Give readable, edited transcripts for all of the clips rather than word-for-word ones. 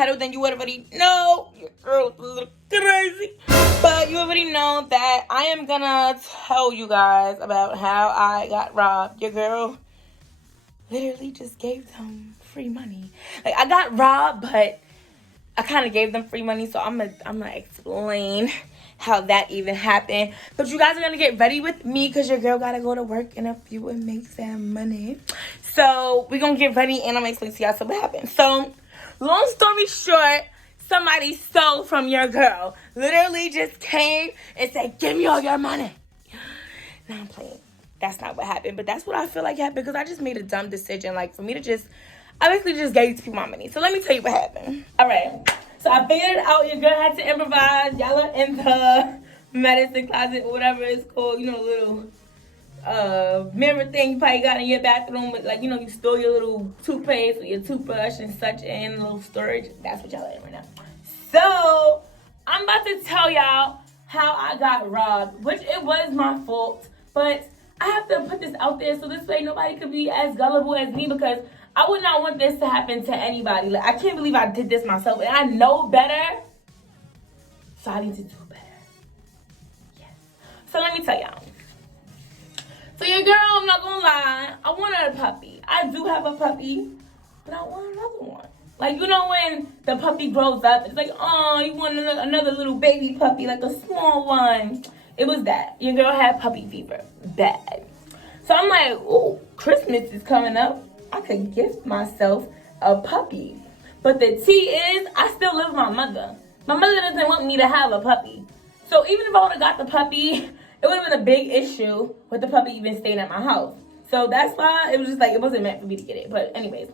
title, then you already know your girl's a little crazy. But you already know that I am gonna tell you guys about how I got robbed. Your girl literally just gave them free money. Like, I got robbed, but I kind of gave them free money, so I'm gonna explain how that even happened. But you guys are gonna get ready with me because your girl gotta go to work in a few and make some money. So we're gonna get ready and I'm gonna explain to y'all what happened. So long story short, somebody stole from your girl. Literally just came and said, give me all your money. Now I'm playing. That's not what happened, but that's what I feel like happened because I just made a dumb decision. Like, for me to I basically just gave people my money. So let me tell you what happened. All right. So I figured it out. Your girl had to improvise. Y'all are in the medicine closet or whatever it's called. You know, little mirror thing you probably got in your bathroom. But, like, you know, you store your little toothpaste or your toothbrush and such in a little storage. That's what y'all are in right now. So I'm about to tell y'all how I got robbed, which it was my fault. But I have to put this out there so this way nobody could be as gullible as me because I would not want this to happen to anybody. Like, I can't believe I did this myself. And I know better. So I need to do better. Yes. So let me tell y'all. So your girl, I'm not going to lie. I wanted a puppy. I do have a puppy. But I want another one. Like, you know when the puppy grows up. It's like, oh, you want another little baby puppy. Like a small one. It was that. Your girl had puppy fever. Bad. So I'm like, ooh, Christmas is coming up. I could gift myself a puppy. But the tea is, I still live with my mother. My mother doesn't want me to have a puppy. So even if I would have got the puppy, it would have been a big issue with the puppy even staying at my house. So that's why it was just like, it wasn't meant for me to get it. But anyways,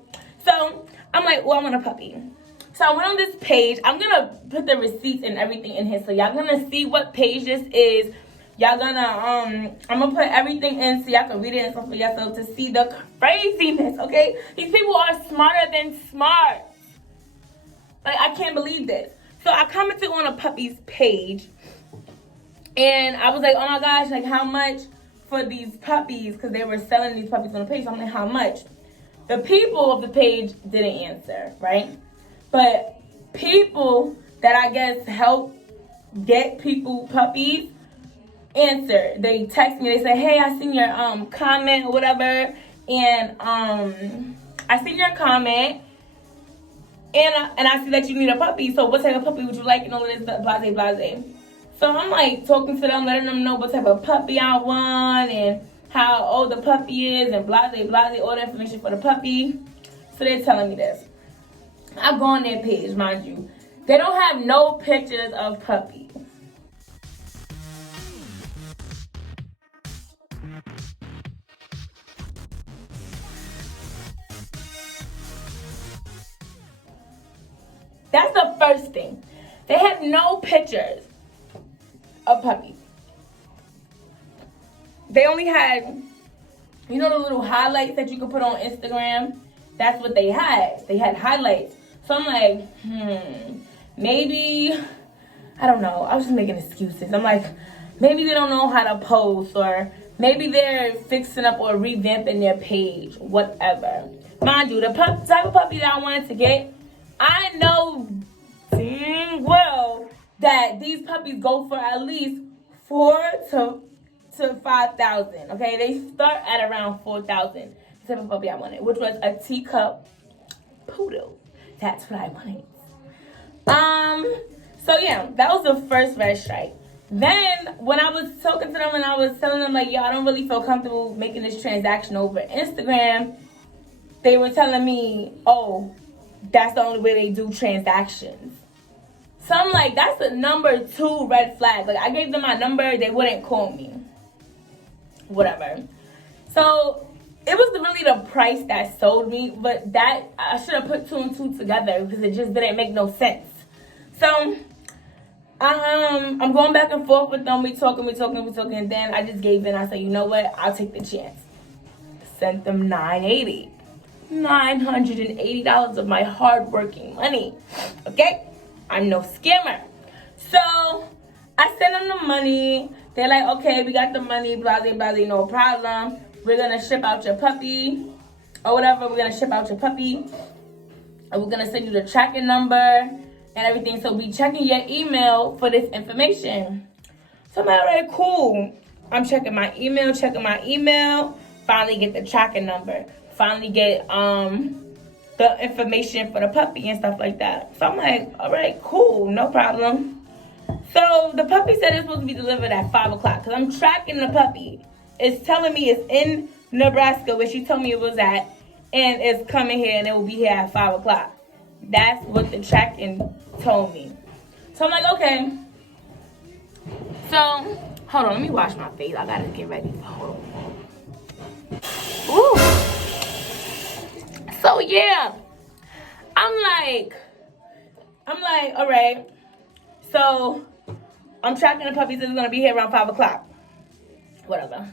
so I'm like, well, I want a puppy. So I went on this page. I'm going to put the receipts and everything in here. So y'all going to see what page this is. Y'all gonna, I'm gonna put everything in so y'all can read it and stuff for yourself to see the craziness, okay? These people are smarter than smart. Like, I can't believe this. So I commented on a puppy's page. And I was like, oh my gosh, like, how much for these puppies? Because they were selling these puppies on the page. So I'm like, how much? The people of the page didn't answer, right? But people that I guess help get people puppies answer. They text me. They say, hey, I seen your comment or whatever, and I seen your comment, and I see that you need a puppy. So what type of puppy would you like? And all of this, blase, blase. So I'm like talking to them, letting them know what type of puppy I want and how old the puppy is and blase, blase, all the information for the puppy. So they're telling me this. I go on their page, mind you. They don't have no pictures of puppies. That's the first thing. They have no pictures of puppies. They only had, you know, the little highlights that you can put on Instagram? That's what they had. They had highlights. So I'm like, maybe, I don't know. I was just making excuses. I'm like, maybe they don't know how to post, or maybe they're fixing up or revamping their page, whatever. Mind you, the type of puppy that I wanted to get, I know dang well that these puppies go for at least $4,000 to $5,000. Okay, they start at around $4,000. The type of puppy I wanted, which was a teacup poodle. That's what I wanted. So yeah, that was the first red strike. Then when I was talking to them and I was telling them like, yo, I don't really feel comfortable making this transaction over Instagram, they were telling me, oh, that's the only way they do transactions. So I'm like, that's the number 2 red flag. Like, I gave them my number, they wouldn't call me. Whatever. So it was really the price that sold me, but that I should have put 2 and 2 together because it just didn't make no sense. So I'm going back and forth with them. We talking, and then I just gave in. I said, you know what? I'll take the chance. Sent them $980 of my hard-working money. Okay? I'm no scammer. So I sent them the money. They're like, okay, we got the money, blah, blah, blah, no problem. We're going to ship out your puppy or whatever. We're going to ship out your puppy. and we're gonna send you the tracking number and everything. So be checking your email for this information. So I'm like, all right, cool. I'm checking my email, finally get the tracking number, finally get the information for the puppy and stuff like that. So I'm like, all right, cool, no problem. So the puppy said it's supposed to be delivered at 5 o'clock because I'm tracking the puppy. It's telling me it's in Nebraska where she told me it was at, and it's coming here and it will be here at 5 o'clock. That's what the tracking told me. So I'm like, okay. So, hold on, let me wash my face. I gotta get ready. Hold on. Ooh. So yeah, I'm like, all right. So I'm tracking the puppies. It's gonna be here around 5 o'clock. Whatever.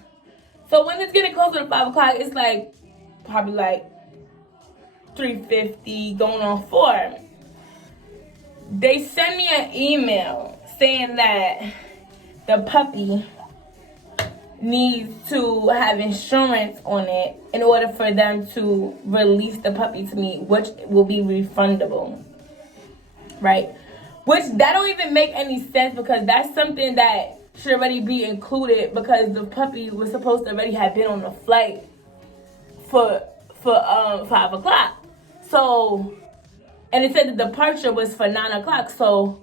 So when it's getting closer to 5 o'clock, it's like probably like 3:50, going on 4. They send me an email saying that the puppy needs to have insurance on it in order for them to release the puppy to me, which will be refundable, right? Which that don't even make any sense because that's something that should already be included because the puppy was supposed to already have been on the flight for 5 o'clock. So, and it said the departure was for 9 o'clock. So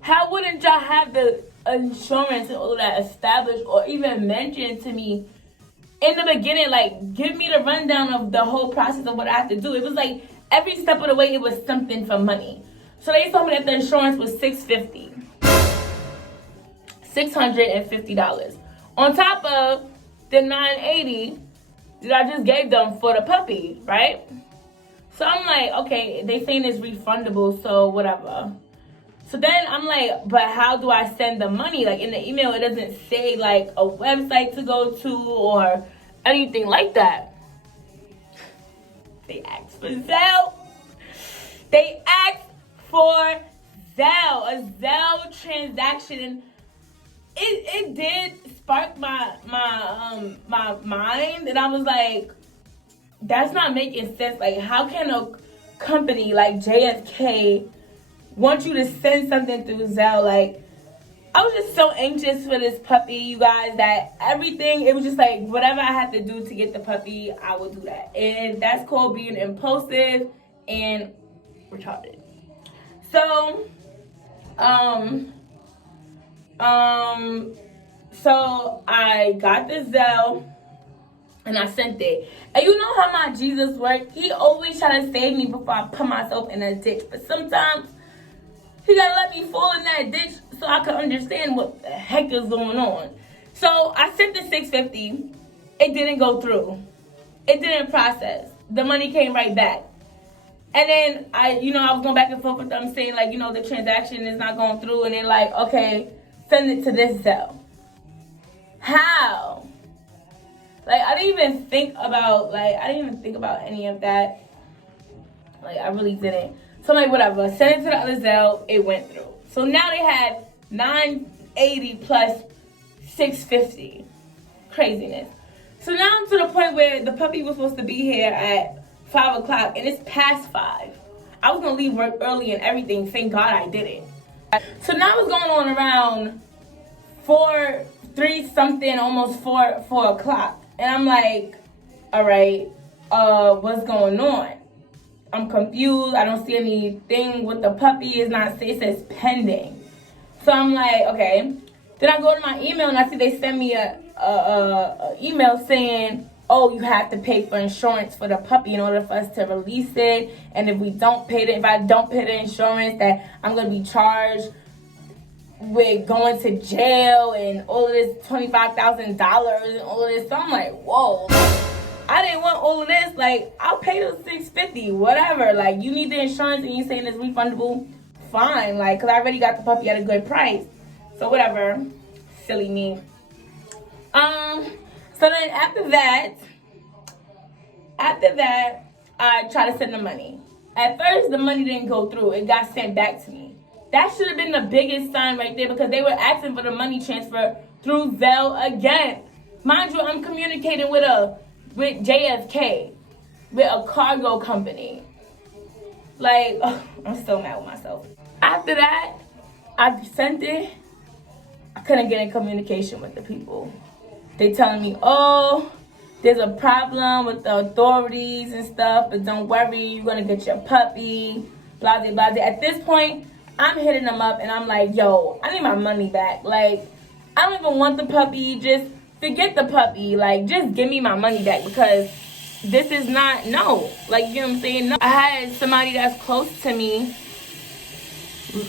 how wouldn't y'all have the insurance and all of that established or even mentioned to me in the beginning? Like, give me the rundown of the whole process of what I have to do. It was like every step of the way it was something for money. So they told me that the insurance was $650 on top of the $980 that I just gave them for the puppy, right? So I'm like, okay, they saying it's refundable, so whatever. So then I'm like, but how do I send the money? Like in the email, it doesn't say like a website to go to or anything like that. They asked for Zelle. They asked for Zelle, a Zelle transaction. And it did spark my mind, and I was like, that's not making sense. Like, how can a company like JFK want you to send something through Zelle? Like, I was just so anxious for this puppy, you guys, that everything, it was just like, whatever I had to do to get the puppy, I would do that. And that's called being impulsive and retarded. So, so I got the Zelle and I sent it. And you know how my Jesus works? He always try to save me before I put myself in a ditch. But sometimes he gotta let me fall in that ditch so I can understand what the heck is going on. So I sent the $650. It didn't go through. It didn't process. The money came right back. And then I was going back and forth with them saying like, the transaction is not going through. And they're like, okay, send it to this Zelle. How? Like, I didn't even think about any of that. Like, I really didn't. So I'm like, whatever. Send it to the other Zelle. It went through. So now they had $980 plus $650. Craziness. So now I'm to the point where the puppy was supposed to be here at 5 o'clock, and it's past 5. I was going to leave work early and everything. Thank God I didn't. So now it's going on around 3 something, almost 4 o'clock. And I'm like, all right, what's going on? I'm confused. I don't see anything with the puppy. It says pending. So I'm like, okay. Then I go to my email and I see they send me a email saying, oh, you have to pay for insurance for the puppy in order for us to release it. And if I don't pay the insurance, that I'm going to be charged with going to jail and all of this $25,000 and all of this. So I'm like, whoa, I didn't want all of this. Like, I'll pay the $650, whatever. Like, you need the insurance and you saying it's refundable, fine. Like, because I already got the puppy at a good price. So whatever, silly me. So then after that, I tried to send the money. At first, the money didn't go through. It got sent back to me. That should have been the biggest sign right there because they were asking for the money transfer through Zelle again. Mind you, I'm communicating with JFK, with a cargo company. Like, ugh, I'm so mad with myself. After that, I sent it. I couldn't get in communication with the people. They telling me, oh, there's a problem with the authorities and stuff, but don't worry, you're gonna get your puppy, blah, blah, blah. At this point, I'm hitting them up and I'm like, yo, I need my money back. Like, I don't even want the puppy. Just forget the puppy. Like, just give me my money back, because this is not, no. Like, you know what I'm saying? No. I had somebody that's close to me.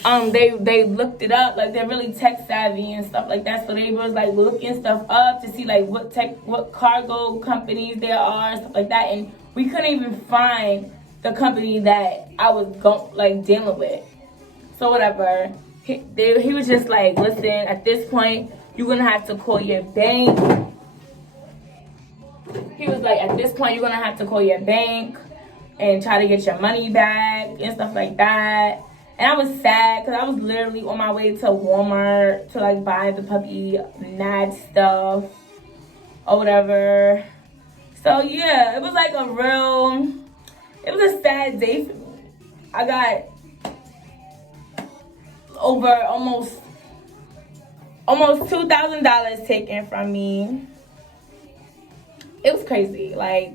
They looked it up, like they're really tech savvy and stuff like that. So they was like looking stuff up to see like what cargo companies there are and stuff like that. And we couldn't even find the company that I was dealing with. So whatever. He was just like, listen, at this point, you're gonna have to call your bank. He was like, at this point, you're gonna have to call your bank and try to get your money back and stuff like that. And I was sad because I was literally on my way to Walmart to like buy the puppy Nad stuff or whatever. So yeah, it was like it was a sad day for me. I got over almost $2,000 taken from me. It was crazy, like,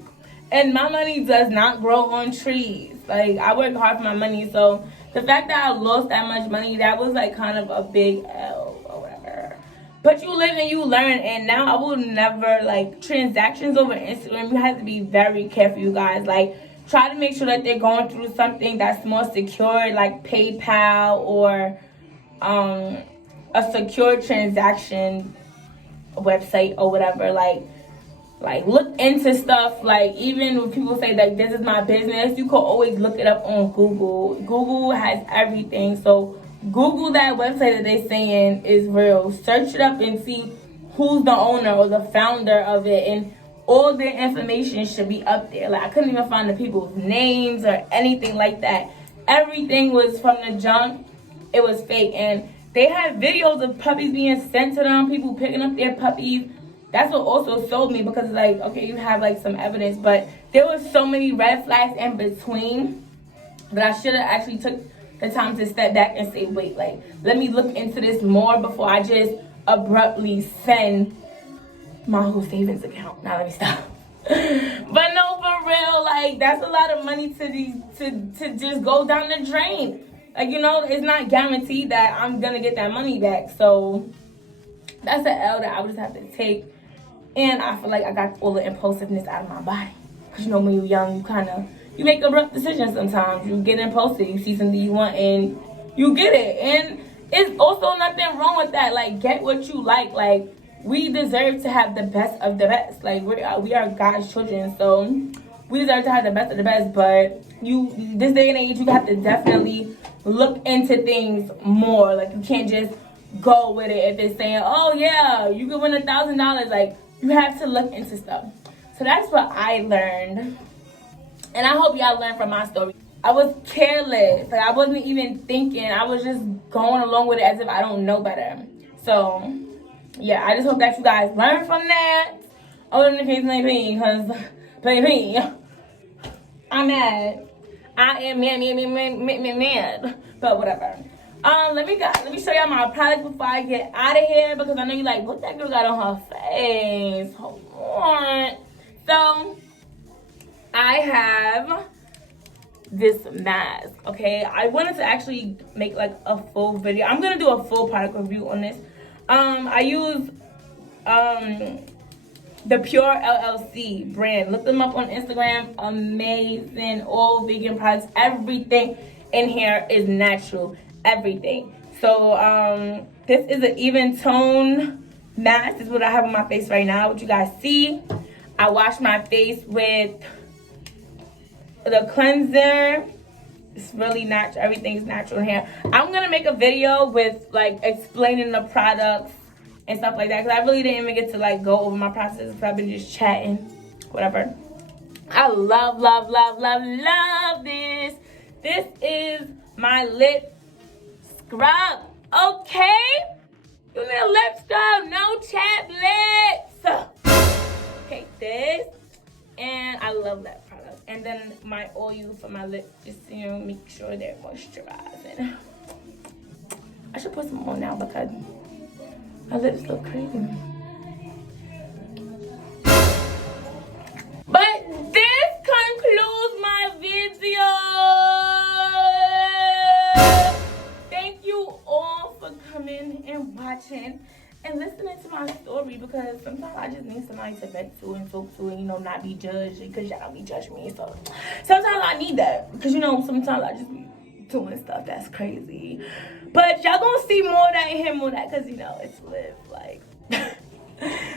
and my money does not grow on trees. Like, I work hard for my money, so the fact that I lost that much money, that was like kind of a big L or whatever. But you live and you learn, and now I will never, like, transactions over Instagram, you have to be very careful, you guys. Like, try to make sure that they're going through something that's more secure, like PayPal or a secure transaction website or whatever. Like look into stuff. Like, even when people say like this is my business, you can always look it up on Google. Google has everything. So Google that website that they're saying is real. Search it up and see who's the owner or the founder of it, and all their information should be up there. Like, I couldn't even find the people's names or anything like that. Everything was from the junk. It was fake. And they had videos of puppies being sent to them, people picking up their puppies. That's what also sold me, because like, okay, you have like some evidence, but there was so many red flags in between that I should have actually took the time to step back and say, wait, like, let me look into this more before I just abruptly send my whole savings account. Now let me stop. But no, for real, like, that's a lot of money to just go down the drain. Like, you know, it's not guaranteed that I'm gonna get that money back. So that's an L that I would just have to take. And I feel like I got all the impulsiveness out of my body. Because, you know, when you're young, you make abrupt decisions sometimes. You get impulsive. You see something you want and you get it. And it's also nothing wrong with that. Like, get what you like. Like, we deserve to have the best of the best. Like, we are God's children. So we deserve to have the best of the best. But this day and age, you have to definitely look into things more. Like, you can't just go with it if it's saying, oh yeah, you could win $1,000. Like, you have to look into stuff. So that's what I learned, and I hope y'all learned from my story. I was careless. Like, I wasn't even thinking. I was just going along with it as if I don't know better. So yeah, I just hope that you guys learn from that. Other than the case may be, because baby, I'm mad. I am mad. But whatever. Let me show y'all my product before I get out of here, because I know you like, what that girl got on her face? Hold on. So I have this mask. Okay, I wanted to actually make like a full video. I'm gonna do a full product review on this. I use the Pure LLC brand. Look them up on Instagram. Amazing, all vegan products. Everything in here is natural. Everything. So this is an even tone mask. This is what I have on my face right now, what you guys see. I wash my face with the cleanser. It's really natural. Everything's natural in here. I'm gonna make a video with like explaining the products and stuff like that, because I really didn't even get to like go over my process, because I've been just chatting, whatever. I love this. This is my lip scrub. Okay, you need a lip scrub, no chapped lips. Okay, this, and I love that product. And then my oil for my lips, just to, you know, make sure they're moisturizing. I should put some more now because my lips look crazy. But this concludes my video. Thank you all for coming and watching and listening to my story, because sometimes I just need somebody to vent to and talk to and, you know, not be judged, because y'all don't be judging me. So sometimes I need that, because, you know, sometimes I just be doing stuff that's crazy. But y'all gonna see more of that and hear more of that, because, you know, it's Liv. Like,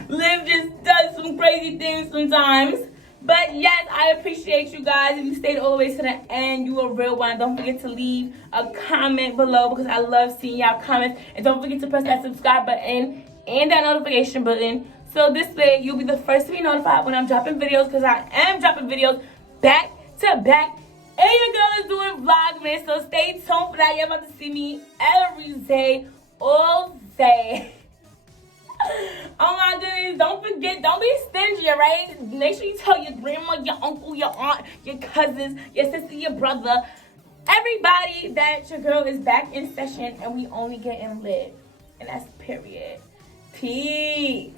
Liv just does some crazy things sometimes. But yes, I appreciate you guys. If you stayed all the way to the end, you a real one. Don't forget to leave a comment below, because I love seeing y'all comments. And don't forget to press that subscribe button and that notification button, so this way you'll be the first to be notified when I'm dropping videos, because I am dropping videos back to back. And your girl is doing Vlogmas, so stay tuned for that. You're about to see me every day, all day. Oh my goodness, don't forget, don't be stingy, alright? Make sure you tell your grandma, your uncle, your aunt, your cousins, your sister, your brother, everybody that your girl is back in session and we only getting lit. And that's period. Peace.